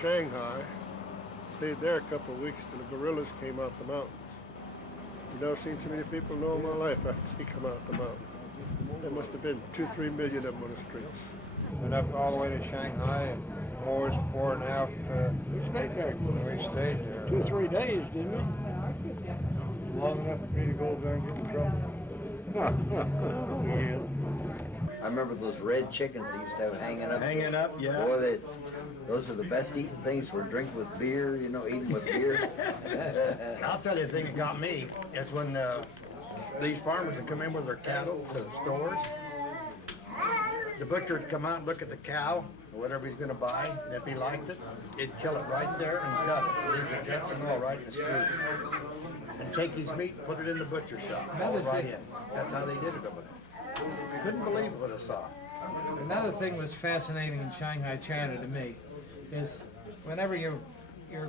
Shanghai. Stayed there a couple of weeks till the guerrillas came out the mountains. You know, I've seen so many people know in my life after they come out the mountain. There must have been 2-3 million of them on the streets. Went up all the way to Shanghai, and 4.5. We stayed there. We stayed there 2-3 days, didn't we? long enough for me to go there and get in trouble. Yeah. I remember those red chickens they used to have hanging up. Hanging up, yeah. Boy, those are the best eating things for drink with beer, you know, eating with beer. I'll tell you the thing that got me is when these farmers would come in with their cattle to the stores. The butcher would come out and look at the cow or whatever he's going to buy, and if he liked it, he'd kill it right there and cut it. Leave the guts and all right in the street. And take his meat and put it in the butcher shop, all right in. That's how they did it over there. Couldn't believe what I saw. Another thing was fascinating in Shanghai, China to me is whenever you're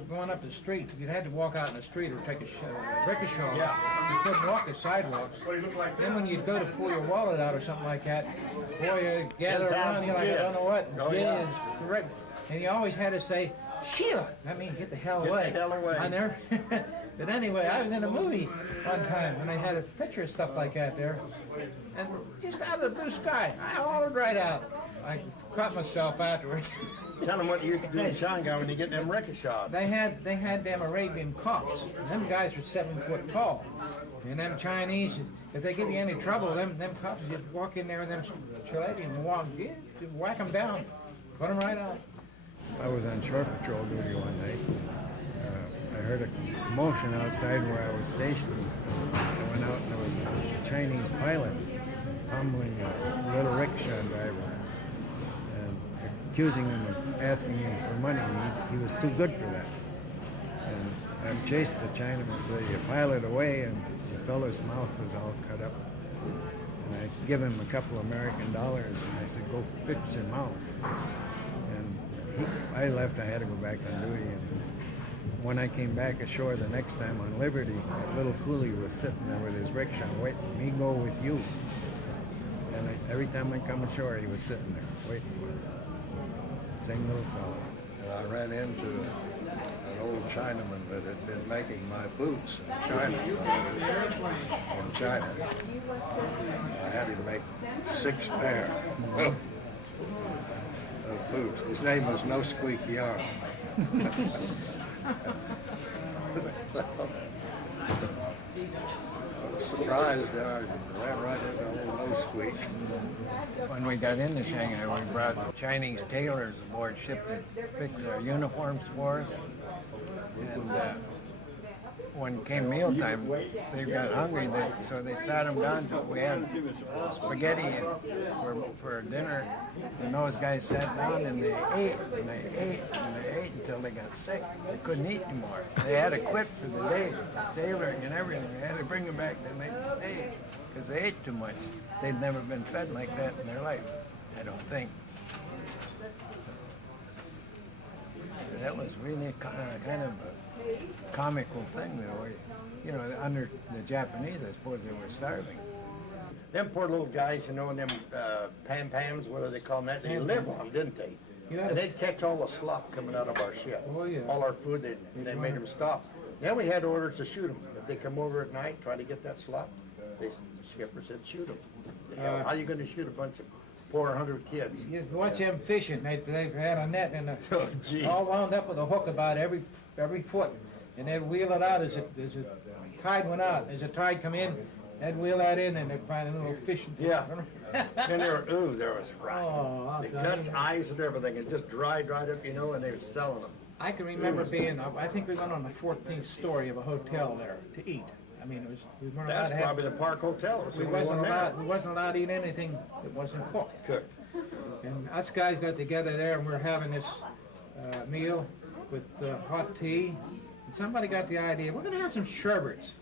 going up the street, you had to walk out in the street or take a rickshaw. Yeah. You couldn't walk the sidewalks. Then when you'd go to pull your wallet out or something like that, boy, you gather around you like I don't know what. Oh, yeah. Correct. And you always had to say, Sheila. That means get the hell away. Get the hell away. I never. But anyway, I was in a movie one time and I had a picture of stuff like that there. And just out of the blue sky, I hollered right out. I caught myself afterwards. Tell them what you used to do in Shanghai when you get them rickshaws. They had them Arabian cops. And them guys were 7 foot tall. And them Chinese, if they give you any trouble, them cops would just walk in there and them Chilean and whack them down, put them right out. I was on shore patrol duty one night. I heard a commotion outside where I was stationed. I went out and there was a Chinese pilot pummeling a little rickshaw driver and accusing him of asking him for money. He was too good for that. And I chased the pilot away, and the fellow's mouth was all cut up. And I give him a couple American dollars, and I said, "Go fix your mouth." And I left. I had to go back on duty. And when I came back ashore the next time on Liberty, that little coolie was sitting there with his rickshaw waiting. Me go with you. And every time I come ashore, he was sitting there waiting for me. Same little fellow. And I ran into an old Chinaman that had been making my boots in China. I had him make 6 pair of boots. His name was No Squeak Young. I was surprised that I ran right into old No Squeak. When we got into Shanghai, we brought Chinese tailors aboard ship to fix our uniforms for us. And when it came mealtime, they got hungry, so they sat them down. We had spaghetti for dinner, and those guys sat down and they ate, and they ate, and they ate until they got sick. They couldn't eat anymore. They had to quit for the day, tailoring and everything. They had to bring them back to make the stage because they ate too much. They'd never been fed like that in their life, I don't think. So that was really kind of a comical thing, under the Japanese, I suppose they were starving. Them poor little guys, and them pam-pams, what do they call them that? They lived on them, didn't they? Yes. And they'd catch all the slop coming out of our ship. Oh, yeah. All our food, they made them stop. Then we had orders to shoot them. If they come over at night, try to get that slop, the skipper said, shoot them. How are you going to shoot a bunch of 400 kids? You watch them fishing. They had a net and Oh, geez. all wound up with a hook about every foot, and they'd wheel it out as a tide went out. As the tide come in, they'd wheel that in, and they'd find a little fish. Yeah. And there was rotten. Oh, the guts, eyes, and everything, and just dried right up, and they were selling them. I can remember being. I think we went on the 14th story of a hotel there to eat. I mean, we weren't allowed That's to have. probably the Park Hotel. We wasn't allowed to eat anything that wasn't cooked. Cooked. And us guys got together there, and we were having this meal with hot tea. And somebody got the idea, we're going to have some sherbets.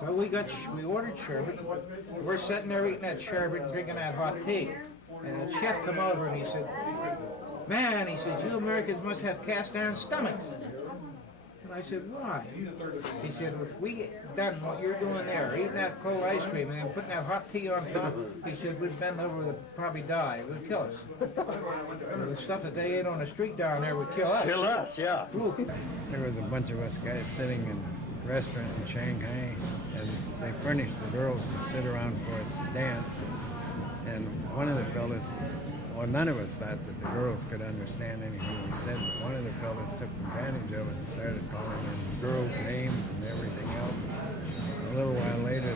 So we ordered sherbet. We're sitting there eating that sherbet and drinking that hot tea. And the chef come over and he said, "Man," he said, "you Americans must have cast iron stomachs." And I said, why? He said, if we done what you're doing there, eating that cold ice cream and then putting that hot tea on top, he said, we'd bend over and probably die. It would kill us. The stuff that they ate on the street down there would kill us. Kill us, yeah. There was a bunch of us guys sitting in a restaurant in Shanghai, and they furnished the girls to sit around for us to dance. And one of the fellas, well, none of us thought that the girls could understand anything we said, but one of the fellas took advantage of it and started calling them girls' names and everything else. A little while later,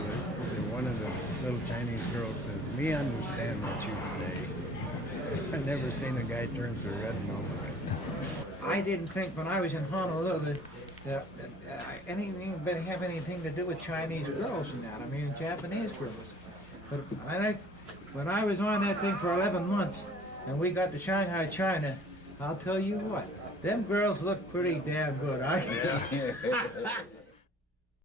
one of the little Chinese girls says, "Me understand what you say." I've never seen a guy turn so red and all like that. I didn't think when I was in Honolulu that anything would have anything to do with Chinese girls and that. I mean, Japanese girls. But when I was on that thing for 11 months and we got to Shanghai, China, I'll tell you what, them girls look pretty damn good.